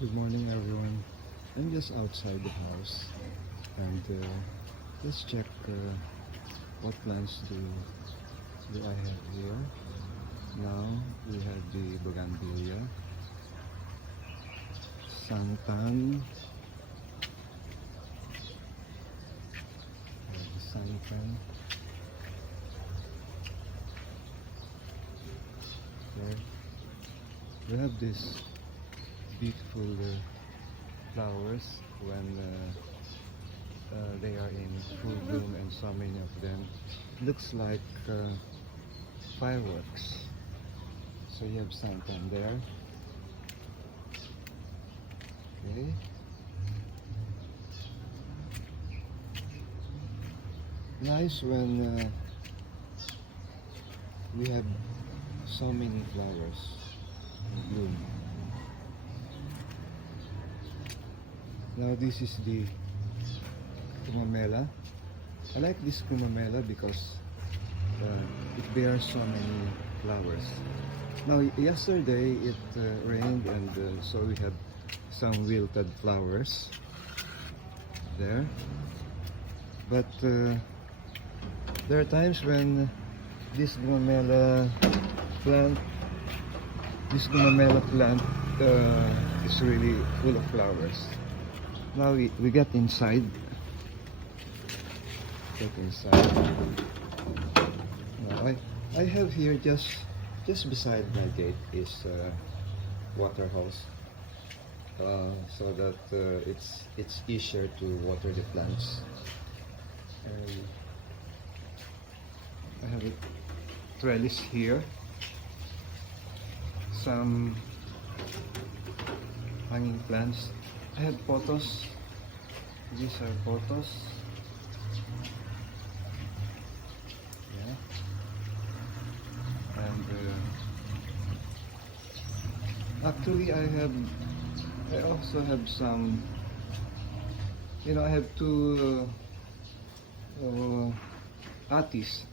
Good morning, everyone. I'm just outside the house, and let's check what plants do I have here. Now we have the bougainvillea, santan, the santan. There we have this beautiful flowers when they are in full bloom, and so many of them looks like fireworks. So you have something there. Okay. Nice when we have so many flowers in bloom. Now this is the cumamela. I like this cumamela because it bears so many flowers. Now yesterday it rained, and so we have some wilted flowers there. But there are times when this cumamela plant is really full of flowers. Now we get inside. Now I have here just beside my gate is water hose, so that it's easier to water the plants. And I have a trellis here, some hanging plants. I have potos. These are potos. Yeah. And actually I also have some, I have two attis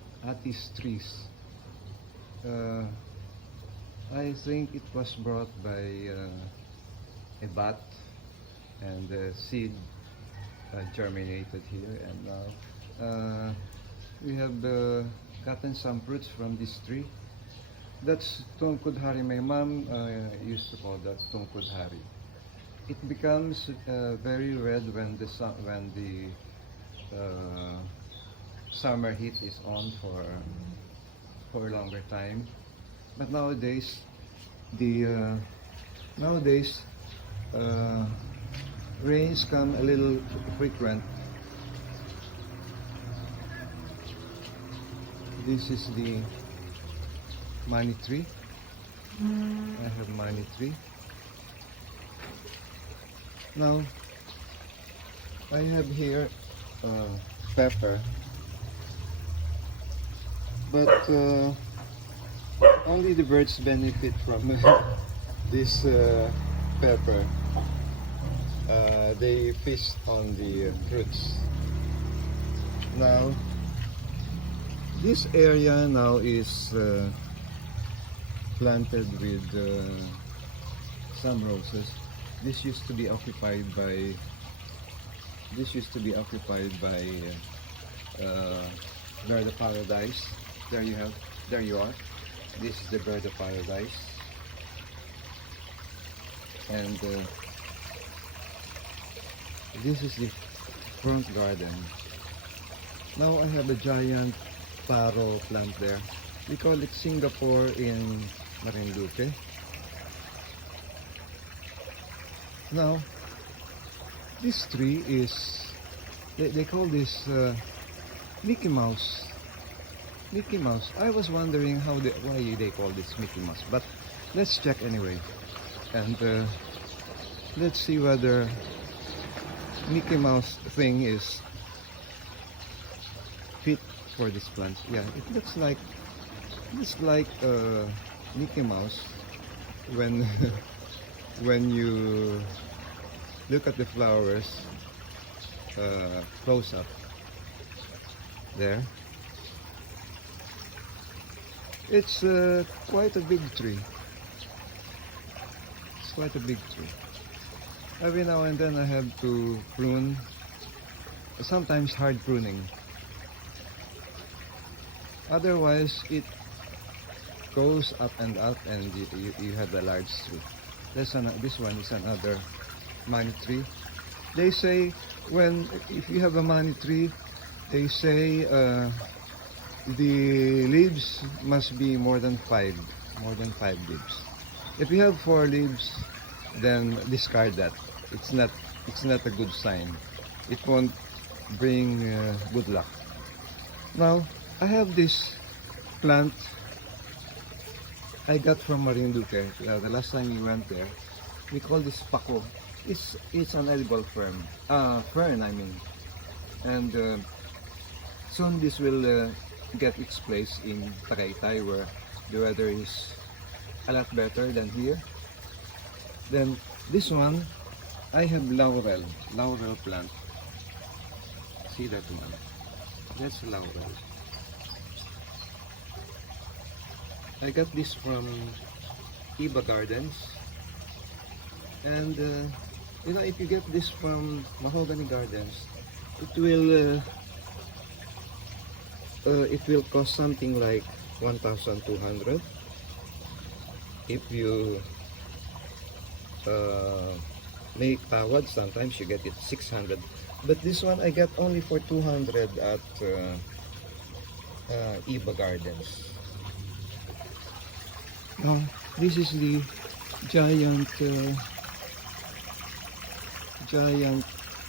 trees. I think it was brought by a bat, and the seed germinated here, and now we have gotten some fruits from this tree. That's tungkudhari. My mom used to call that tungkudhari. It becomes very red when the summer heat is on for a longer time. But nowadays rains come a little frequent. This is the money tree. I have money tree. Now I have here pepper, but only the birds benefit from this pepper. They feast on the fruits. Now this area now is planted with some roses. This used to be occupied by bird of paradise. There you are. This is the bird of paradise, and this is the front garden. Now I have a giant taro plant there. We call it Singapore in Marinduque. Now this tree is, they call this Mickey Mouse. Mickey Mouse. I was wondering why they call this Mickey Mouse, but let's check anyway, and let's see whether Mickey Mouse thing is fit for this plant. Yeah, it looks like Mickey Mouse when when you look at the flowers close up. There. It's quite a big tree. It's quite a big tree. Every now and then I have to prune, sometimes hard pruning. Otherwise, it goes up and you have a large tree. This one is another money tree. They say if you have a money tree, they say the leaves must be more than five leaves. If you have 4 leaves, then discard that. It's not a good sign. It won't bring good luck. Now I have this plant I got from Marinduque. The last time we went there, we call this pako. It's an edible fern. Fern, I mean. And soon this will get its place in Tagaytay, where the weather is a lot better than here. Then this one, I have laurel plant. See that one? That's laurel. I got this from Ube Gardens, and you know, if you get this from Mahogany Gardens, it will cost something like 1,200. If you make tawad, sometimes you get it 600. But this one I got only for 200 at Ube Gardens. Now, this is the giant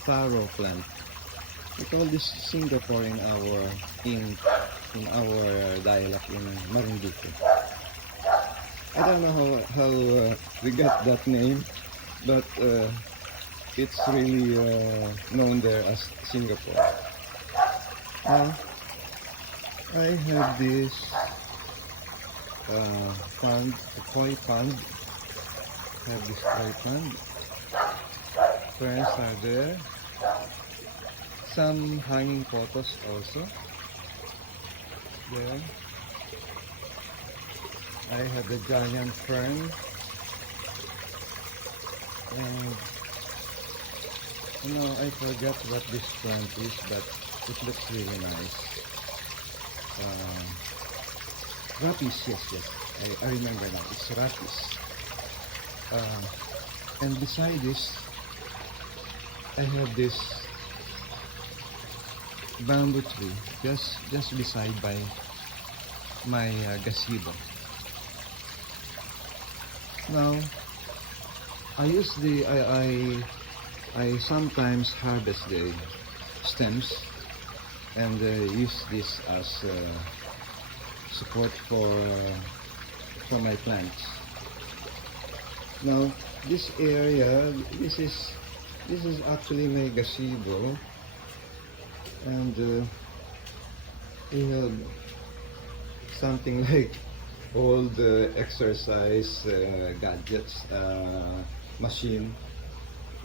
taro plant. We call this Singapore in our dialect in Marinduque. I don't know how we got that name, but it's really known there as Singapore. Now, I have this pond, a koi pond. I have this koi pond. Ferns are there. Some hanging photos also. There. I have the giant fern. And you know, I forgot what this plant is, but it looks really nice. Rapis, yes, I remember now. It's rapis. And beside this, I have this bamboo tree just beside by my gazebo. Now, I sometimes harvest the stems and use this as support for my plants. Now, this area, this is actually my gazebo, and we have something like old exercise gadgets, machine,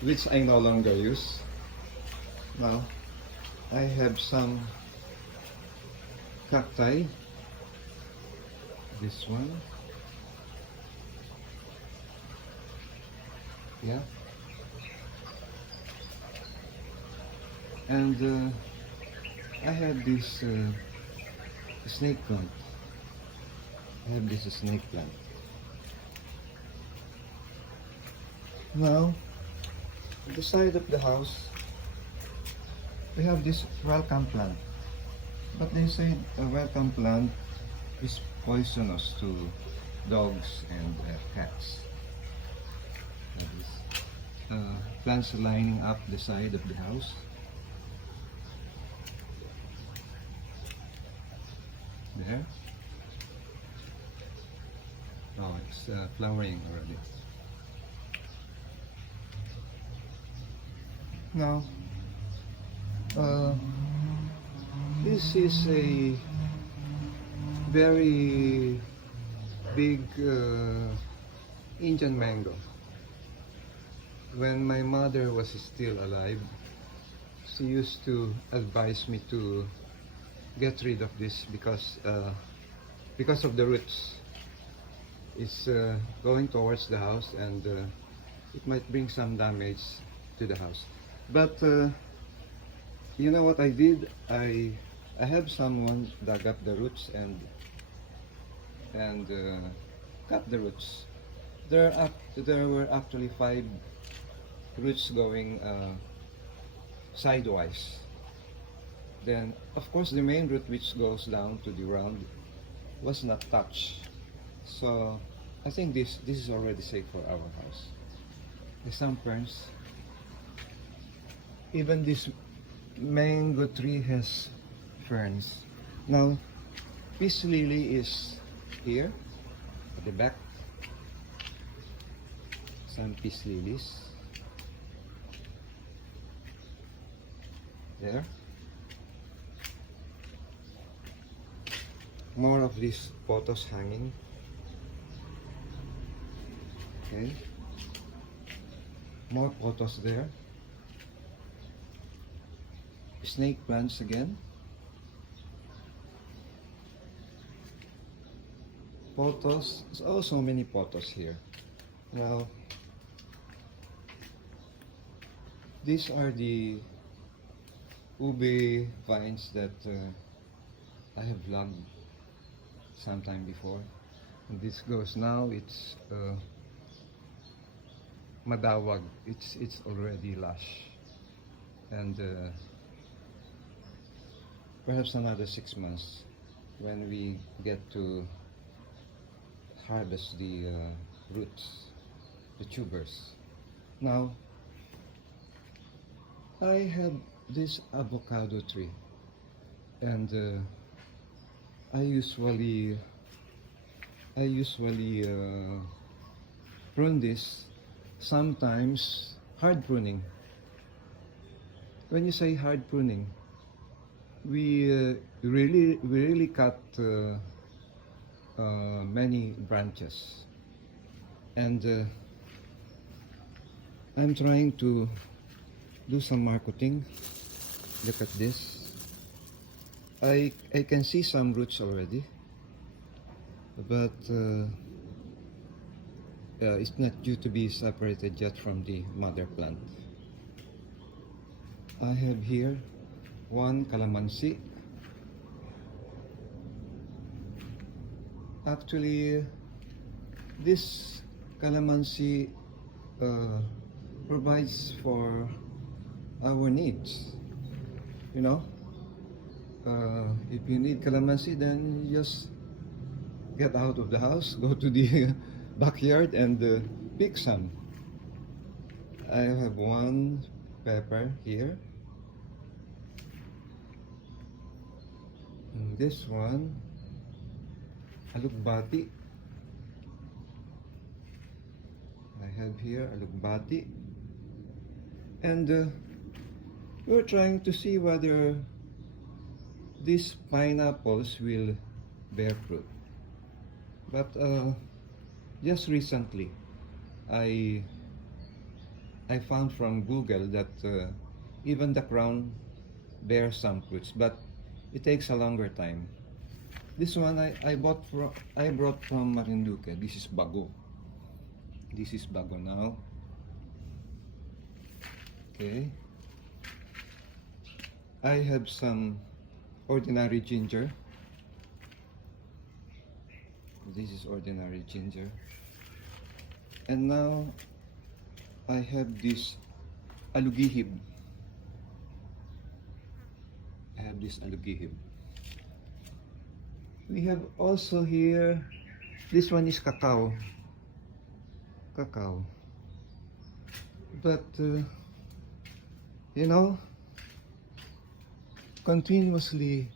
which I no longer use. Now, I have some cacti. This one, yeah, and I have this snake plant. I have this snake plant. Now, at the side of the house, we have this welcome plant. But they say a welcome plant is poisonous to dogs and cats. That is plants lining up the side of the house. There. Oh, it's flowering already. Now, this is a very big Indian mango. When my mother was still alive, she used to advise me to get rid of this because of the roots. It's going towards the house, and it might bring some damage to the house. But you know what I did? I have someone dug up the roots and cut the roots. There were actually 5 roots going sidewise. Then, of course, the main root which goes down to the ground was not touched. So I think this is already safe for our house. There's some ferns. Even this mango tree has ferns. Now, peace lily is here at the back. Some peace lilies. There. More of these photos hanging. Okay. More photos there. Snake plants again. Photos. Oh, so many photos here. Now, these are the Ube vines that I have vlogged sometime before. And this goes now. It's madawag. It's already lush, and perhaps another 6 months when we get to harvest the roots, the tubers. Now, I have this avocado tree, and I usually prune this. Sometimes hard pruning. When you say hard pruning, we really cut many branches, and I'm trying to do some marketing. Look at this. I can see some roots already, but it's not due to be separated yet from the mother plant. I have here one calamansi. Actually, this calamansi provides for our needs. You know, if you need calamansi, then you just get out of the house, go to the backyard and pick some. I have one pepper here. And this one, alugbati. I have here alugbati. And we're trying to see whether these pineapples will bear fruit. But just recently, I found from Google that even the crown bears some fruits, but it takes a longer time. This one I brought from Marinduque. This is bago. This is bago now. Okay. I have some ordinary ginger. This is ordinary ginger. And now I have this alugihib. I have this alugihib. We have also here, this one is cacao. Cacao. But, you know, continuously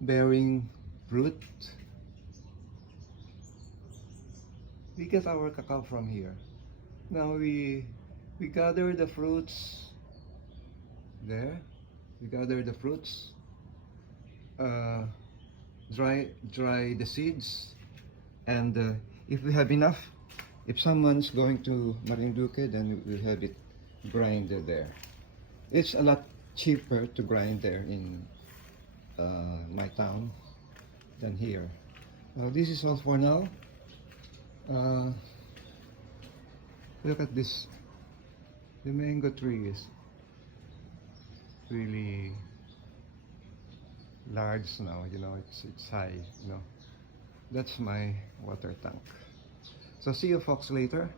bearing fruit. We get our cacao from here. Now we gather the fruits there. We gather the fruits, dry the seeds, and if we have enough, if someone's going to Marinduque, then we'll have it grinded there. It's a lot cheaper to grind there in my town than here. This is all for now. Look at this. The mango tree is really large now, you know, it's high, you know. That's my water tank. So see you folks later.